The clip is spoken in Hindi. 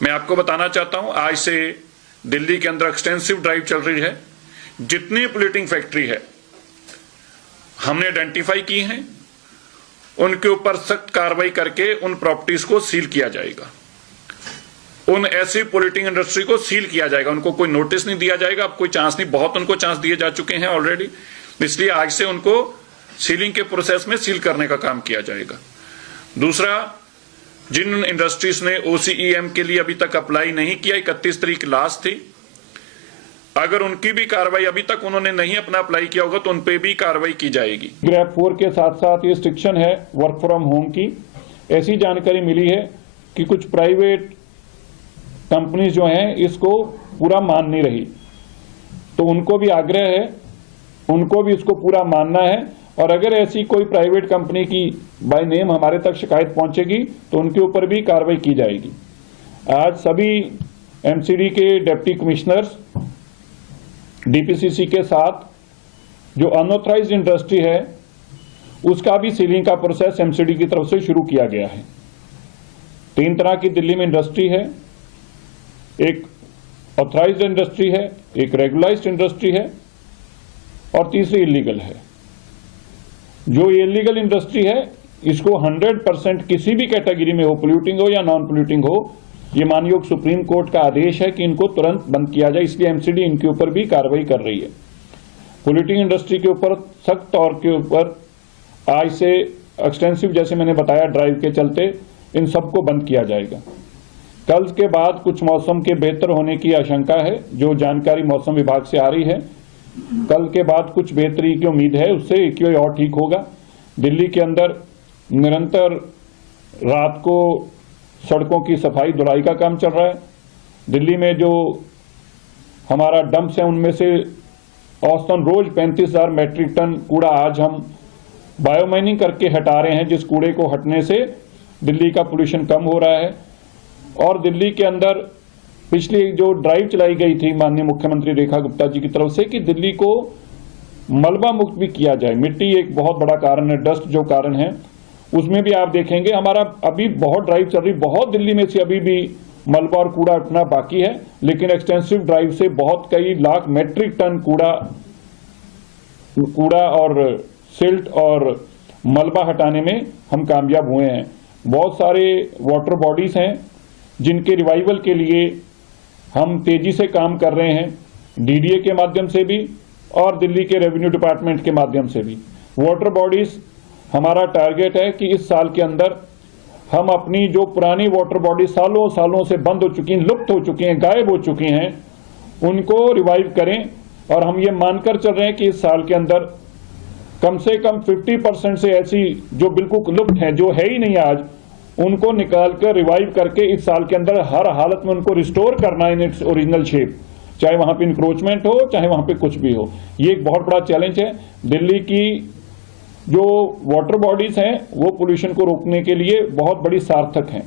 मैं आपको बताना चाहता हूं, आज से दिल्ली के अंदर एक्सटेंसिव ड्राइव चल रही है। जितनी पोल्यूटिंग फैक्ट्री है हमने आइडेंटिफाई की हैं, उनके ऊपर सख्त कार्रवाई करके उन प्रॉपर्टीज को सील किया जाएगा। उन ऐसी पोल्यूटिंग इंडस्ट्री को सील किया जाएगा, उनको कोई नोटिस नहीं दिया जाएगा। अब कोई चांस नहीं, बहुत उनको चांस दिए जा चुके हैं ऑलरेडी, इसलिए आज से उनको सीलिंग के प्रोसेस में सील करने का काम किया जाएगा। दूसरा, जिन इंडस्ट्रीज ने OCEM के लिए अभी तक अप्लाई नहीं किया, 31 तारीख लास्ट थी, अगर उनकी भी कार्रवाई अभी तक उन्होंने नहीं अपना अप्लाई किया होगा तो उन पे भी कार्रवाई की जाएगी। ग्रेड 4 के साथ साथ ये रिस्ट्रिक्शन है वर्क फ्रॉम होम की। ऐसी जानकारी मिली है कि कुछ प्राइवेट कंपनीज जो हैं इसको पूरा मान नहीं रही, तो उनको भी आग्रह है, उनको भी इसको पूरा मानना है। और अगर ऐसी कोई प्राइवेट कंपनी की बाय नेम हमारे तक शिकायत पहुंचेगी तो उनके ऊपर भी कार्रवाई की जाएगी। आज सभी MCD के डिप्टी कमिश्नर्स DPCC के साथ जो अनऑथराइज्ड इंडस्ट्री है उसका भी सीलिंग का प्रोसेस MCD की तरफ से शुरू किया गया है। 3 तरह की दिल्ली में इंडस्ट्री है, एक ऑथराइज्ड इंडस्ट्री है, एक रेगुलाइज्ड इंडस्ट्री है और तीसरी इलीगल है। जो इलीगल इंडस्ट्री है इसको 100% किसी भी कैटेगरी में हो, पोल्यूटिंग हो या नॉन पोल्यूटिंग हो, ये मानयोग सुप्रीम कोर्ट का आदेश है कि इनको तुरंत बंद किया जाए, इसलिए MCD इनके ऊपर भी कार्रवाई कर रही है। पोल्यूटिंग इंडस्ट्री के ऊपर सख्त तौर के ऊपर आज से एक्सटेंसिव, जैसे मैंने बताया, ड्राइव के चलते इन सबको बंद किया जाएगा। कल के बाद कुछ मौसम के बेहतर होने की आशंका है, जो जानकारी मौसम विभाग से आ रही है। कल के बाद कुछ बेहतरी की उम्मीद है, उससे एक्यूआई और ठीक होगा। दिल्ली के अंदर निरंतर रात को सड़कों की सफाई धुलाई का काम चल रहा है। दिल्ली में जो हमारा डंप्स है उनमें से औसतन रोज 35,000 मैट्रिक टन कूड़ा आज हम बायोमाइनिंग करके हटा रहे हैं, जिस कूड़े को हटने से दिल्ली का पोल्यूशन कम हो रहा है। और दिल्ली के अंदर पिछली जो ड्राइव चलाई गई थी माननीय मुख्यमंत्री रेखा गुप्ता जी की तरफ से कि दिल्ली को मलबा मुक्त भी किया जाए। मिट्टी एक बहुत बड़ा कारण है, डस्ट जो कारण है, उसमें भी आप देखेंगे हमारा अभी बहुत ड्राइव चल रही, बहुत दिल्ली में से अभी भी मलबा और कूड़ा उठना बाकी है, लेकिन एक्सटेंसिव ड्राइव से बहुत कई लाख मैट्रिक टन कूड़ा और सिल्ट और मलबा हटाने में हम कामयाब हुए हैं। बहुत सारे वाटर बॉडीज हैं जिनके रिवाइवल के लिए हम तेजी से काम कर रहे हैं, DDA के माध्यम से भी और दिल्ली के रेवेन्यू डिपार्टमेंट के माध्यम से भी। वाटर बॉडीज, हमारा टारगेट है कि इस साल के अंदर हम अपनी जो पुरानी वाटर बॉडी सालों सालों से बंद हो चुकी हैं, लुप्त हो चुकी हैं, गायब हो चुकी हैं, उनको रिवाइव करें। और हम ये मानकर चल रहे हैं कि इस साल के अंदर कम से कम 50% से ऐसी जो बिल्कुल लुप्त हैं, जो है ही नहीं आज, उनको निकाल कर रिवाइव करके इस साल के अंदर हर हालत में उनको रिस्टोर करना इन इट्स ओरिजिनल शेप, चाहे वहां पे इंक्रोचमेंट हो, चाहे वहां पे कुछ भी हो। ये एक बहुत बड़ा चैलेंज है। दिल्ली की जो वाटर बॉडीज हैं वो पोल्यूशन को रोकने के लिए बहुत बड़ी सार्थक हैं।